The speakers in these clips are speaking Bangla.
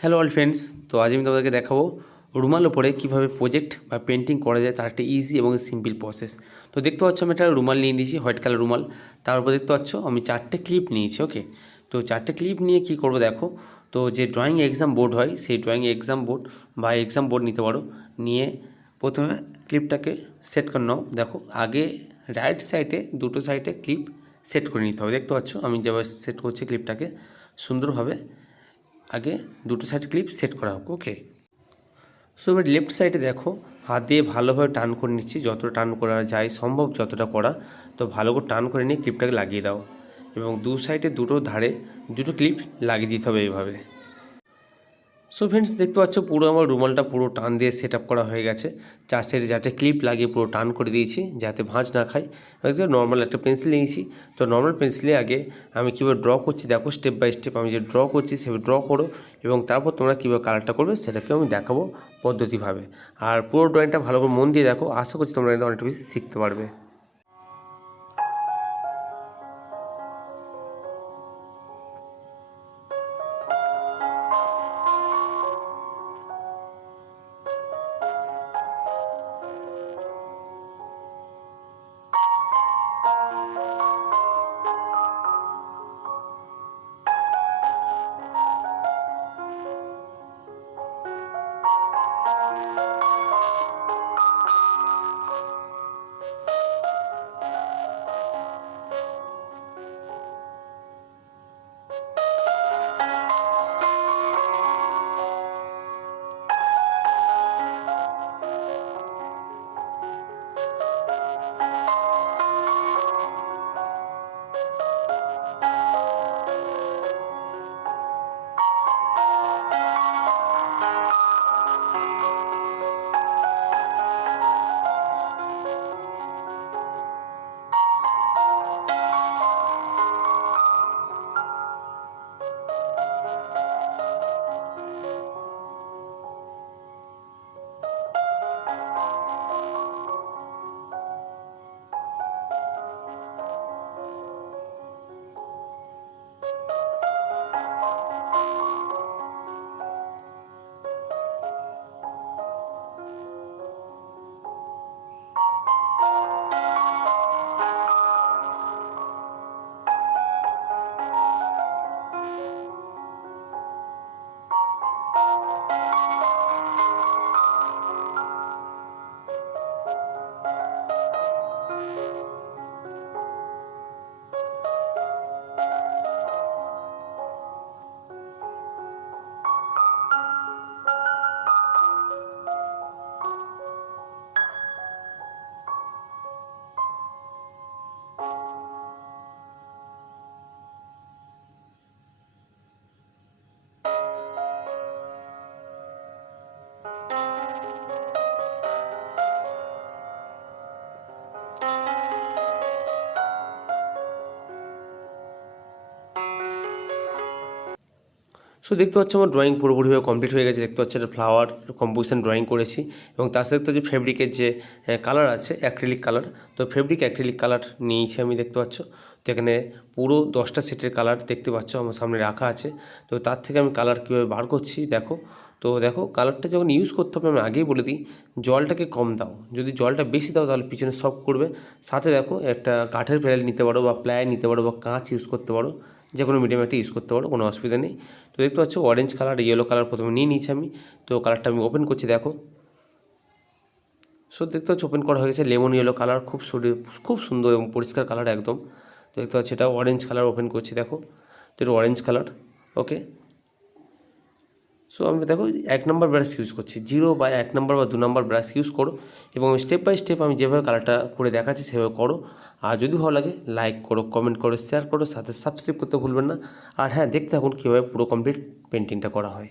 Hello all friends. তো আজ আমি তোমাদেরকে দেখাবো রুমাল ওপরে কীভাবে প্রজেক্ট বা পেন্টিং করা যায়, তার একটা ইজি এবং সিম্পল প্রসেস। তো দেখতে পাচ্ছ আমি একটা রুমাল নিয়ে নিয়েছি, হোয়াইট কালার রুমাল। তার উপর দেখতে পাচ্ছ আমি 4টে ক্লিপ নিয়েছি। ওকে, তো 4টে ক্লিপ নিয়ে কি করব দেখো। তো যে ড্রয়িং এক্সাম বোর্ড হয়, সেই ড্রয়িং এক্সাম বোর্ড বা এক্সাম বোর্ড নিতে পারো। নিয়ে প্রথমে ক্লিপটাকে সেট করে নাও। দেখো আগে রাইট সাইডে দুটো সাইডে ক্লিপ সেট করে নিতে হবে। দেখতে পাচ্ছ আমি যেভাবে সেট করছি ক্লিপটাকে সুন্দরভাবে। আগে দুটো সাইড ক্লিপ সেট করা হোক। ওকে, সো এবার লেফট সাইডে দেখো হাত দিয়ে ভালোভাবে টান করে নিচ্ছি, যতটা টান করা যায় সম্ভব যতটা করা। তো ভালো করে টান করে নিয়ে ক্লিপটাকে লাগিয়ে দাও এবং দু সাইডে দুটো ধারে দুটো ক্লিপ লাগিয়ে দিতে হবে এইভাবে। সো ফ্রেন্ডস দেখতে পাচ্ছ পুরো আমার রুমালটা পুরো টান দিয়ে সেট আপ করা হয়ে গেছে। চার সাইডে যাতে ক্লিপ লাগিয়ে পুরো টান করে দিয়েছি যাতে ভাঁজ না খায়। একদম নর্মাল একটা পেন্সিল নিয়েছি। তো নর্মাল পেন্সিলে আগে আমি কীভাবে ড্র করছি দেখো, স্টেপ বাই স্টেপ আমি যে ড্র করছি সেভাবে ড্র করো এবং তারপর তোমরা কীভাবে কালারটা করবে সেটাকে আমি দেখাবো পদ্ধতিভাবে। আর পুরো ড্রয়িংটা ভালো করে মন দিয়ে দেখো, আশা করছি তোমরা অনেকটা বেশি শিখতে পারবে। সো দেখতে পাচ্ছ আমার ড্রয়িং পুরোপুরিভাবে কমপ্লিট হয়ে গেছে। দেখতে পাচ্ছ একটা ফ্লাওয়ার কম্পোজিশন ড্রয়িং করেছি এবং তার সাথে যে ফেব্রিকের যে কালার আছে অ্যাক্রিলিক কালার, তো ফেব্রিক অ্যাক্রিলিক কালার নিয়েছি আমি। দেখতে পাচ্ছ তো এখানে পুরো 10টা সেটের কালার দেখতে পাচ্ছ আমার সামনে রাখা আছে। তো তার থেকে আমি কালার কীভাবে বার করছি দেখো। তো দেখো কালারটা যখন ইউজ করতে হবে আমি আগেই বলে দিই, জলটাকে কম দাও। যদি জলটা বেশি দাও তাহলে পিছনে সফট করবে। সাথে দেখো একটা কাঠের প্যানেল নিতে পারো বা প্লাই নিতে পারো বা কাঁচ ইউজ করতে পারো, যে কোনো মিডিয়াম একটা ইউজ করতে পারো, কোনো অসুবিধা নেই। তো দেখতে পাচ্ছ অরেঞ্জ কালার ইয়েলো কালার প্রথমে নিয়ে নিয়েছি আমি। তো কালারটা আমি ওপেন করছি দেখো। সো দেখতে পাচ্ছ ওপেন করা হয়ে গেছে, লেমন ইয়েলো কালার, খুব সুন্দর এবং পরিষ্কার কালার একদম। তো দেখতে পাচ্ছি এটা অরেঞ্জ কালার ওপেন করছি দেখো। তো এটা অরেঞ্জ কালার। ওকে, সো আমি দেখো 1 নম্বর ব্রাশ ইউজ করছি, 0 বা 1 নম্বর বা 2 নম্বর ব্রাশ ইউজ করো এবং স্টেপ বাই স্টেপ আমি যেভাবে কালারটা করে দেখাচ্ছি সেভাবে করো। আর যদি ভালো লাগে লাইক করো, কমেন্ট করো, শেয়ার করো, সাথে সাবস্ক্রাইব করতে ভুলবেন না। আর হ্যাঁ, দেখতে থাকুন কীভাবে পুরো কমপ্লিট পেন্টিংটা করা হয়।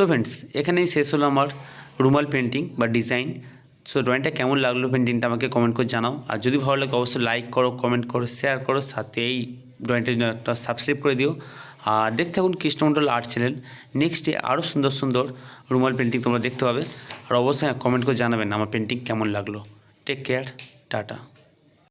সো ফ্রেন্ডস, এখানেই শেষ হলো আমার রুমাল পেন্টিং বা ডিজাইন। সো ড্রয়িংটা কেমন লাগলো, পেন্টিংটা আমাকে কমেন্ট করে জানাও। আর যদি ভালো লাগে অবশ্যই লাইক করো, কমেন্ট করো, শেয়ার করো, সাথে এই ড্রয়িংটার জন্য একটা সাবস্ক্রাইব করে দিও। আর দেখতে থাকুন কৃষ্ণমণ্ডল আর্ট চ্যানেল। নেক্সটে আরও সুন্দর সুন্দর রুমাল পেন্টিং তোমরা দেখতে পাবে। আর অবশ্যই কমেন্ট করে জানাবেন আমার পেন্টিং কেমন লাগলো। Take care, tata.